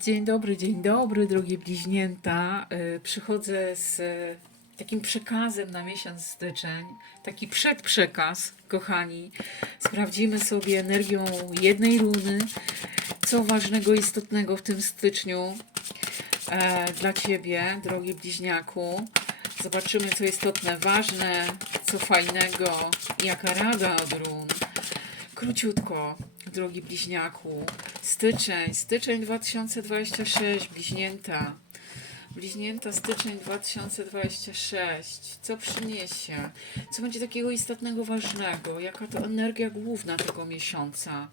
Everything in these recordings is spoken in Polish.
Dzień dobry, dzień dobry, drogie bliźnięta. Y, Przychodzę z y, takim przekazem na miesiąc styczeń, taki przedprzekaz, kochani. Sprawdzimy sobie energią jednej runy, co ważnego, istotnego w tym styczniu e, dla Ciebie, drogi bliźniaku. Zobaczymy, co istotne, ważne, co fajnego, jaka rada od run. Króciutko, drogi bliźniaku. Styczeń, styczeń 2026, bliźnięta. Bliźnięta, styczeń 2026. Co przyniesie? Co będzie takiego istotnego, ważnego? Jaka to energia główna tego miesiąca?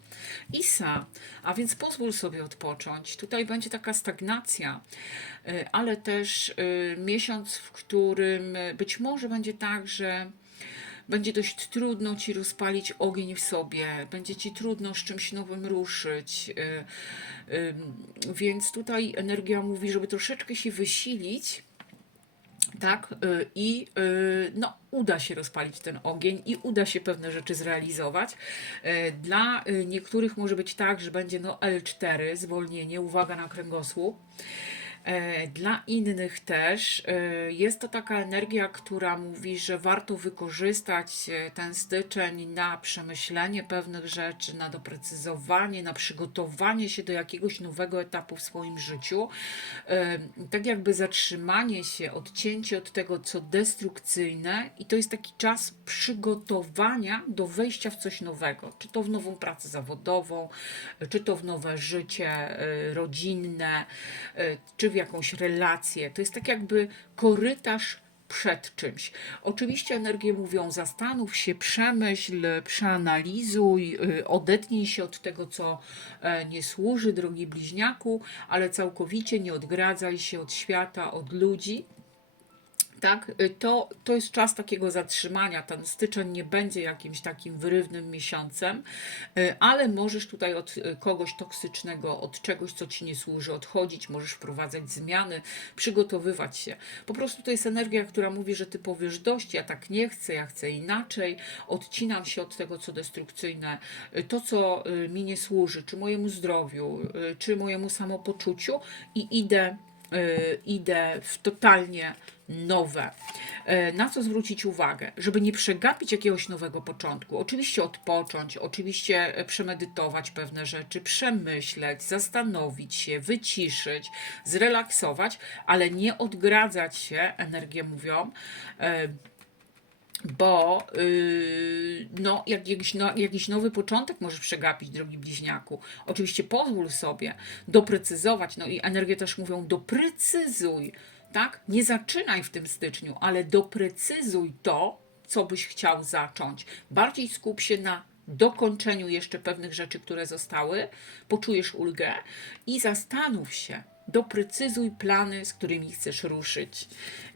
Isa, a więc pozwól sobie odpocząć. Tutaj będzie taka stagnacja, y, ale też y, miesiąc, w którym być może będzie tak, że będzie dość trudno ci rozpalić ogień w sobie, będzie ci trudno z czymś nowym ruszyć. y, y, Więc tutaj energia mówi, żeby troszeczkę się wysilić. Tak, y, i no, uda się rozpalić ten ogień i uda się pewne rzeczy zrealizować. Dla niektórych może być tak, że będzie no L4, zwolnienie, uwaga na kręgosłup. E, Dla innych też e, jest to taka energia, która mówi, że warto wykorzystać e, ten styczeń na przemyślenie pewnych rzeczy, na doprecyzowanie, na przygotowanie się do jakiegoś nowego etapu w swoim życiu. Tak jakby zatrzymanie się, odcięcie od tego, co destrukcyjne, i to jest taki czas przygotowania do wejścia w coś nowego, czy to w nową pracę zawodową, czy to w nowe życie rodzinne, czy w jakąś relację. To jest tak jakby korytarz przed czymś. Oczywiście energie mówią: zastanów się, przemyśl, przeanalizuj, y, odetnij się od tego, co e, nie służy, drogi bliźniaku, ale całkowicie nie odgradzaj się od świata, od ludzi tak, y, to, to jest czas takiego zatrzymania. Ten styczeń nie będzie jakimś takim wyrywnym miesiącem, y, ale możesz tutaj od y, kogoś toksycznego, od czegoś, co ci nie służy, odchodzić, możesz wprowadzać zmiany, przygotowywać się. Po prostu to jest energia, która mówi, że ty powiesz dość, ja tak nie chcę, ja chcę inaczej, odcinam się od tego, co destrukcyjne, to, co mi nie służy, czy mojemu zdrowiu, czy mojemu samopoczuciu i idę idę w totalnie nowe. E, Na co zwrócić uwagę? Żeby nie przegapić jakiegoś nowego początku. Oczywiście odpocząć, oczywiście e, przemedytować pewne rzeczy, przemyśleć, zastanowić się, wyciszyć, zrelaksować, ale nie odgradzać się, energie mówią, e, bo yy, no, jak jakiś, no, jakiś nowy początek możesz przegapić, drogi bliźniaku. Oczywiście pozwól sobie doprecyzować, no i energie też mówią, doprecyzuj, tak? Nie zaczynaj w tym styczniu, ale doprecyzuj to, co byś chciał zacząć. Bardziej skup się na dokończeniu jeszcze pewnych rzeczy, które zostały, poczujesz ulgę i zastanów się, doprecyzuj plany, z którymi chcesz ruszyć.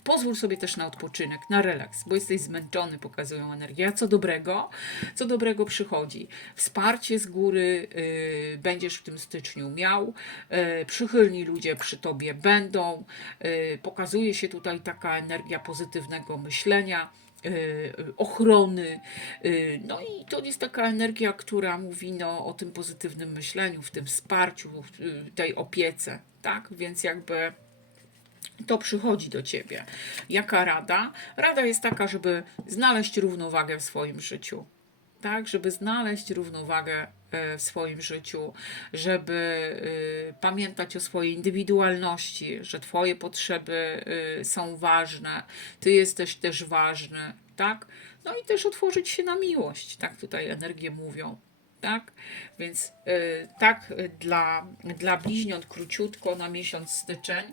Pozwól sobie też na odpoczynek, na relaks, bo jesteś zmęczony, pokazują energię. A co dobrego? Co dobrego przychodzi? Wsparcie z góry y, będziesz w tym styczniu miał, y, przychylni ludzie przy tobie będą, y, pokazuje się tutaj taka energia pozytywnego myślenia ochrony. y, No i to jest taka energia, która mówi no, o tym pozytywnym myśleniu, w tym wsparciu, y, tej opiece, tak? Więc jakby to przychodzi do ciebie. Jaka rada? Rada jest taka, żeby znaleźć równowagę w swoim życiu. Tak, żeby znaleźć równowagę e, w swoim życiu, żeby y, pamiętać o swojej indywidualności, że Twoje potrzeby y, są ważne, Ty jesteś też ważny, tak? No i też otworzyć się na miłość, tak tutaj energie mówią. Tak? Więc y, tak dla, dla bliźniąt króciutko na miesiąc styczeń,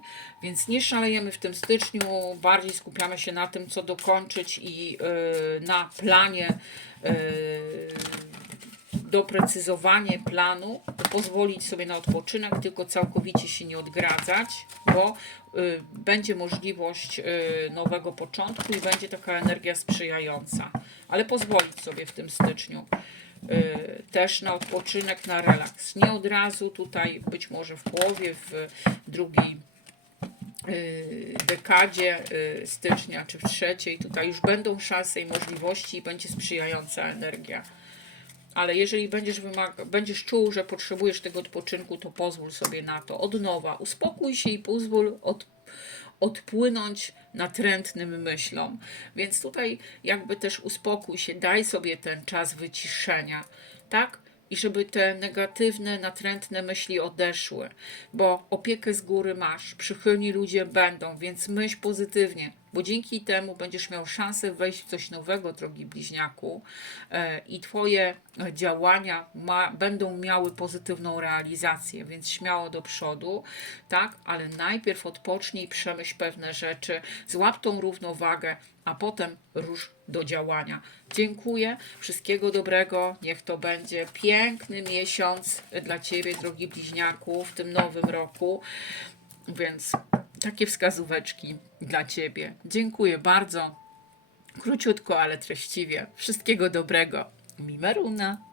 więc nie szalejemy w tym styczniu, bardziej skupiamy się na tym, co dokończyć i y, na planie, y, doprecyzowanie planu, pozwolić sobie na odpoczynek, tylko całkowicie się nie odgradzać, bo y, będzie możliwość y, nowego początku i będzie taka energia sprzyjająca, ale pozwolić sobie w tym styczniu y, też na odpoczynek, na relaks. Nie od razu tutaj, być może w połowie, w drugiej y, dekadzie y, stycznia czy w trzeciej, tutaj już będą szanse i możliwości i będzie sprzyjająca energia. Ale jeżeli będziesz, będziesz czuł, że potrzebujesz tego odpoczynku, to pozwól sobie na to. Od nowa, uspokój się i pozwól od, odpłynąć natrętnym myślom. Więc tutaj jakby też uspokój się, daj sobie ten czas wyciszenia, tak? I żeby te negatywne, natrętne myśli odeszły, bo opiekę z góry masz, przychylni ludzie będą, więc myśl pozytywnie, bo dzięki temu będziesz miał szansę wejść w coś nowego, drogi bliźniaku, e, i Twoje e, działania ma, będą miały pozytywną realizację, więc śmiało do przodu, tak? Ale najpierw odpocznij, przemyśl pewne rzeczy, złap tą równowagę, a potem rusz do działania. Dziękuję, wszystkiego dobrego, niech to będzie piękny miesiąc dla Ciebie, drogi bliźniaku, w tym nowym roku, więc takie wskazóweczki dla Ciebie. Dziękuję bardzo. Króciutko, ale treściwie. Wszystkiego dobrego. Mimeruna.